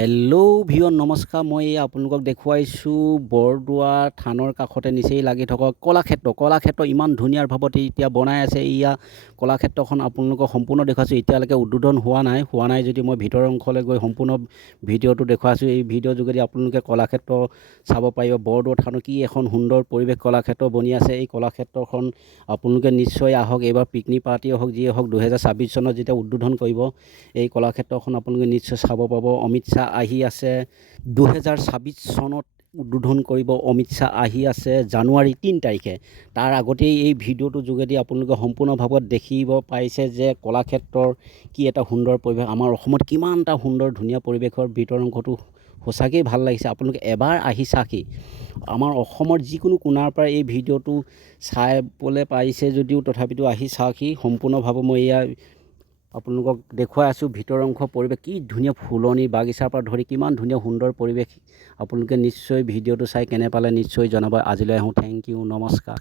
Hello' ভিউৱান নমস্কাৰ। মই আপোনালোকক দেখুৱাইছোঁ বৰদোৱা থানৰ কাষতে নিচেই লাগি থকা কলাক্ষেত্ৰ ইমান ধুনীয়া ভাৱত এতিয়া বনাই আছে। এয়া কলাক্ষেত্ৰখন আপোনালোকক সম্পূৰ্ণ দেখুৱাইছোঁ। এতিয়ালৈকে উদ্বোধন হোৱা নাই যদি মই ভিতৰৰ অংশলৈ গৈ সম্পূৰ্ণ ভিডিঅ'টো দেখুৱাইছোঁ। এই ভিডিঅ'ৰ যোগেদি আপোনালোকে কলাক্ষেত্ৰ চাব পাৰিব। বৰদোৱা থানত কি এখন সুন্দৰ পৰিৱেশ কলাক্ষেত্ৰ বনি আছে। এই কলাক্ষেত্ৰখন আপোনালোকে নিশ্চয় আহক। এইবাৰ পিকনিক পাৰ্টিয়ে হওক যিয়ে হওক 2026 চনত যেতিয়া উদ্বোধন কৰিব এই কলাক্ষেত্ৰখন আপোনালোকে নিশ্চয় চাব পাব। অমিত শ্বাহ আহি আছে 2026 চনত উদ্বোধন কৰিব। অমিত শ্বাহ আহি আছে জানুৱাৰী 3 তাৰিখে। তাৰ আগতেই এই ভিডিঅ'টোৰ যোগেদি আপোনালোকে সম্পূৰ্ণভাৱে দেখিব পাইছে যে কলাক্ষেত্ৰৰ কি এটা সুন্দৰ পৰিৱেশ। আমাৰ অসমত কিমান এটা সুন্দৰ ধুনীয়া পৰিৱেশৰ ভিতৰৰ অংশটো সঁচাকৈয়ে ভাল লাগিছে। আপোনালোকে এবাৰ আহি চাকি আমাৰ অসমৰ যিকোনো কোণাৰ পৰা এই ভিডিঅ'টো চাবলৈ পাইছে যদিও তথাপিতো আহি চাকি সম্পূৰ্ণভাৱে মই এয়া আপোনালোকক দেখুৱাই আছোঁ। ভিতৰৰ অংশ পৰিৱেশ কি ধুনীয়া, ফুলনি বাগিচাৰ পৰা ধৰি কিমান ধুনীয়া সুন্দৰ পৰিৱেশ। আপোনালোকে নিশ্চয় ভিডিঅ'টো চাই কেনে পালে নিশ্চয় জনাব। আজিলৈ আহোঁ। থেংক ইউ, নমস্কাৰ।